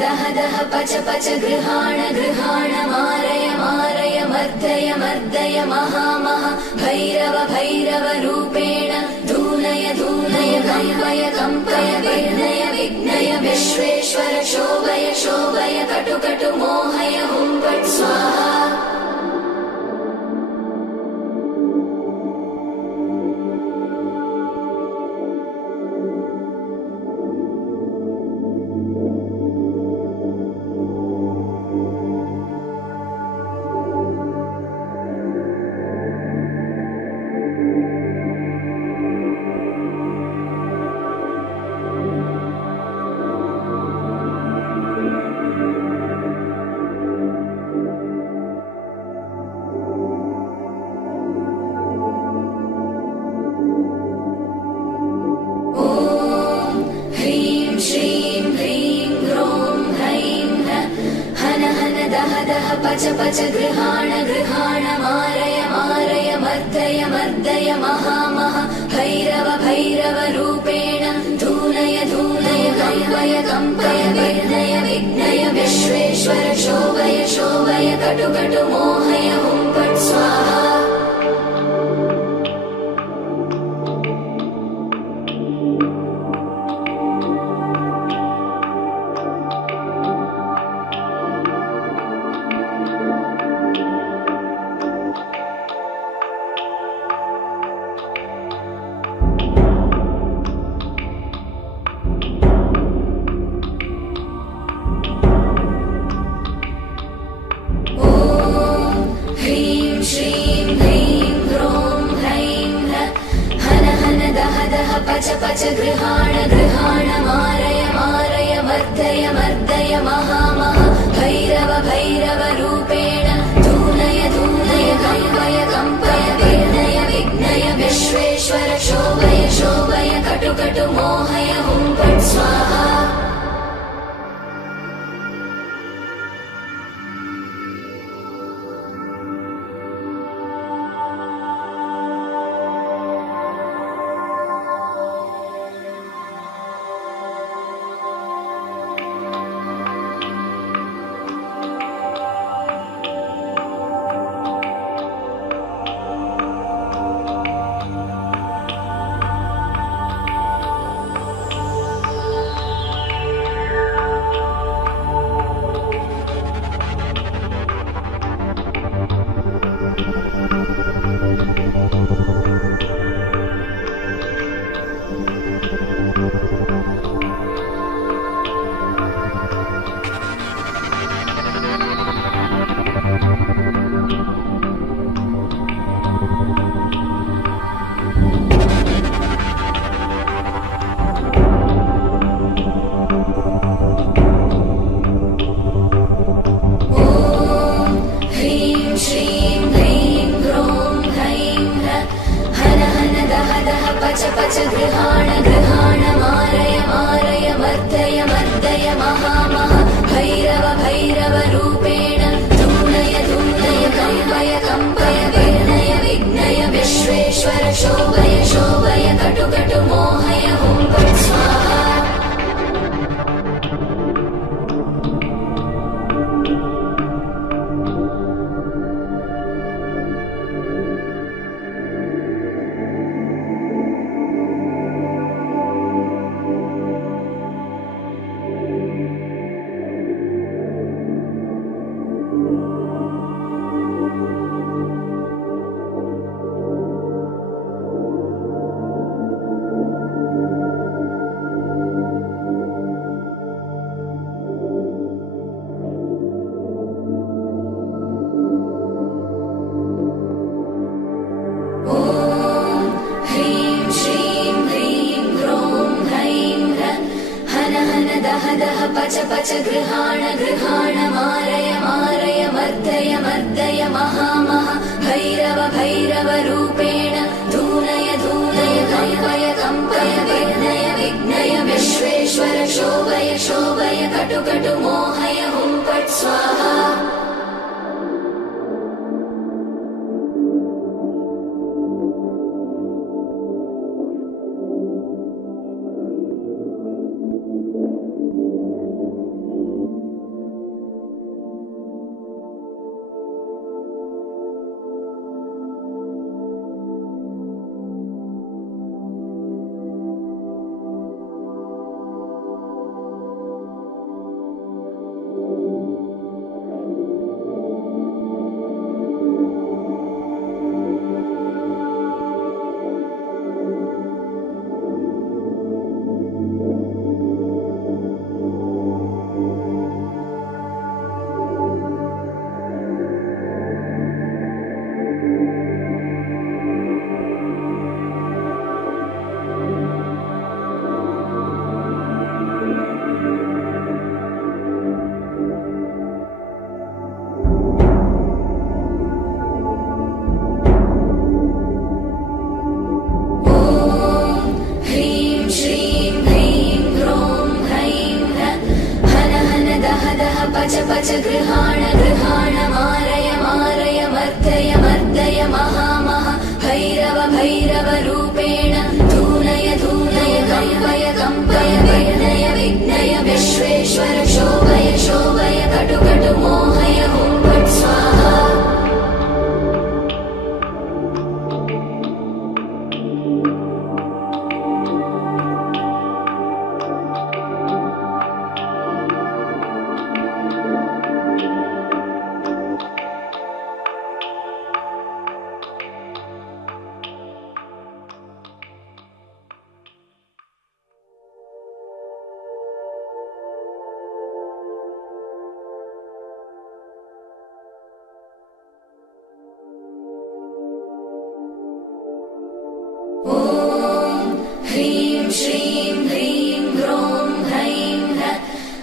दह दह पच पच गृहाण गृहाण मारय मारय मर्दय मर्दय महामह भैरव भैरव रूपेण धूलय धूलय कम्पय कम्पय विघ्नय विघ्नय विश्वेश्वर शोभय शोभय कटु कटु मोहय हुं फट् स्वाहा। पच पच गृहाण गृहाण मारय मारय मर्दय मर्दय महामह भैरव भैरव रूपेण धूलय धूलय कम्पय कम्पय विघ्नय विघ्नय विश्वेश्वर शोभय शोभय कटु कटु मोहय हुं फट् स्वाहा। पच पच गृहाण गृहाण मारय मारय मर्दय मर्दय महामह भैरव भैरव रूपेण धूलय धूलय कम्पय कम्पय विघ्नय विघ्नय विश्वेश्वर शोभय शोभय कटु कटु मोहय हुं फट् स्वाहा। पच पच गृहाण गृहाण मारय मारय मर्दय मर्दय महामह भैरव भैरव रूपेण धूलय धूलय कम्पय कम्पय विघ्नय विघ्नय विश्वेश्वर शोभय शोभय कटु कटु मोहय हुं फट् स्वाहा। पच पच गृहाण गृहाण मारय मारय मर्दय मर्दय महामह भैरव भैरव रूपेण धूलय धूलय कम्पय कम्पय विघ्नय विघ्नय विश्वेश्वर शोभय शोभय कटु कटु मोहय हुं फट् स्वाहा। पच गृहाण गृहाण मारय मारय मर्दय मर्दय महामह भैरव भैरव रूपेण धूनय धूनय कम्पय कम्पय विघ्नय विघ्नय विश्वेश्वर शोभय शोभय कटु कटु मोहय हुं फट् स्वाहा। ह्रीं श्रीं ह्रीं ह्रों ह्रैं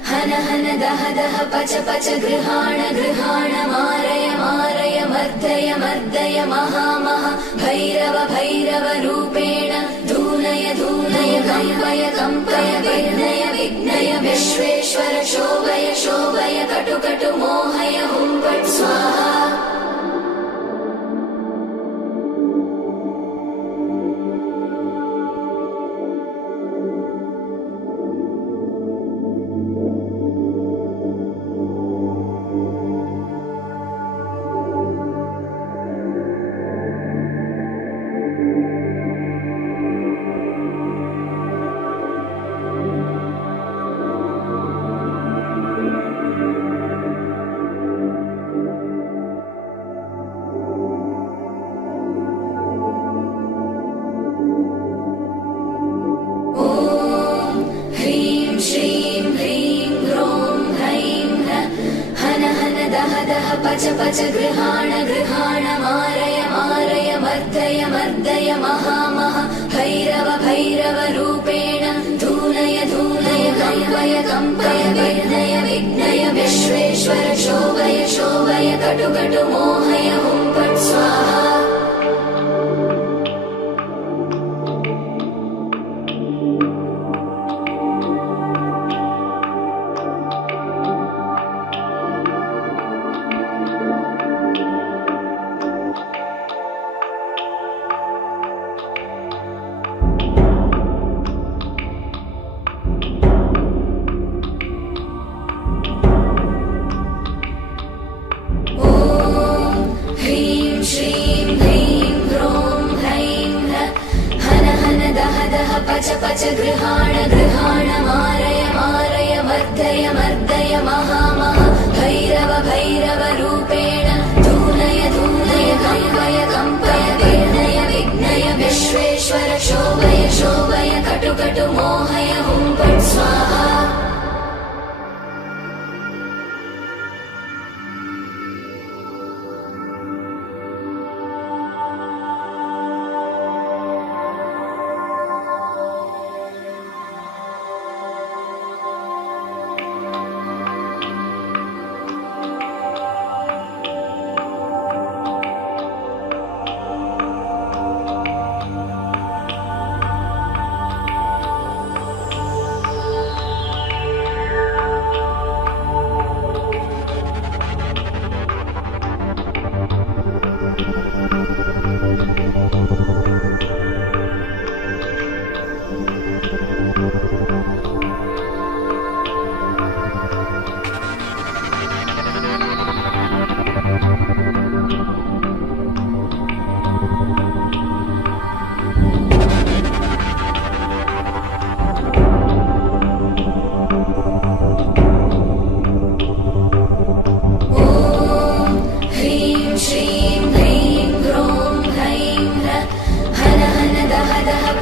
हन हन दह दह पच पच गृहाण गृहाण मारय मारय मर्दय मर्दय महामह भैरव भैरव रूपेण धूनय धूनय कम्पय कम्पय विघ्नय विघ्नय विश्वेश्वर शोभय शोभय कटु कटु मोहय हुं फट् स्वाहा। पच पच गृहाण गृहाण मारय मारय मर्दय मर्दय महामह भैरव भैरव रूपेण धूनय धूनय कम्पय कम्पय विघ्नय विघ्नय विश्वेश्वर शोभय शोभय कटु कटु मोहय हुं फट् स्वाहा। पच पच गृहाण गृहाण मारय मारय मर्दय मर्दय महामह भैरव भैरव रूपेण धूनय धूनय कम्पय कम्पय विघ्नय विघ्नय विश्वेश्वर शोभय शोभय कटु कटु मोहय हुं फट् स्वाहा।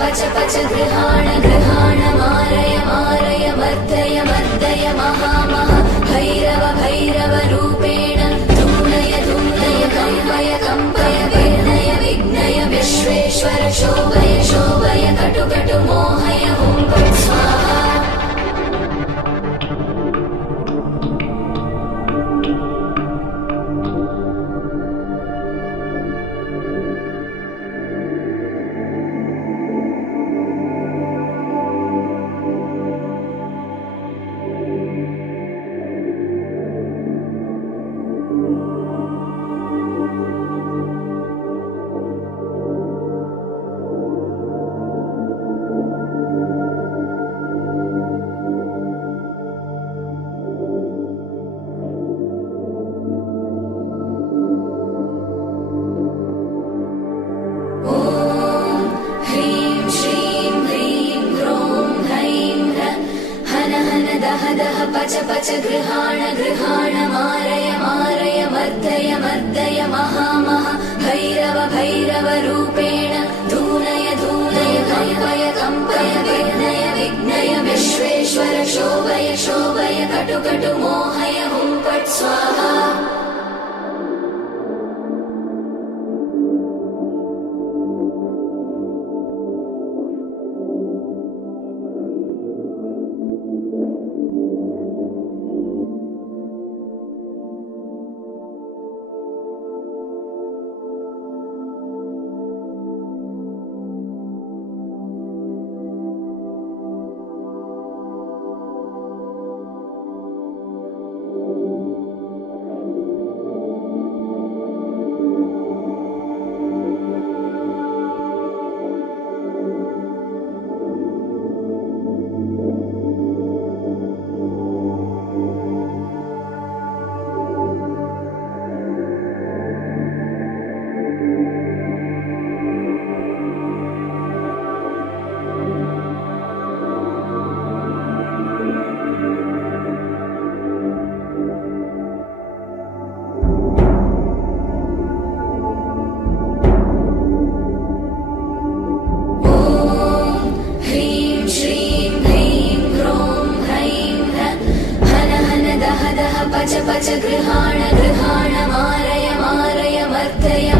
पच पच गृहाण गृहाण मारय मारय मर्दय मर्दय महामह भैरव भैरव रूपेण धूनय धूनय कम्पय कम्पय विघ्नय विघ्नय विश्वेश्वर शोभय शोभय कटु कटु मोहय हुं फट् स्वाहा। पच पच गृहाण गृहाण मारय मारय मर्दय मर्दय महामह भैरव भैरव रूपेण धूनय धूनय कम्पय कम्पय विघ्नय विघ्नय विश्वेश्वर शोभय शोभय कटु कटु मोहय हुं फट् स्वाहा। पच पच गृहाण गृहाण मारय मारय मर्दय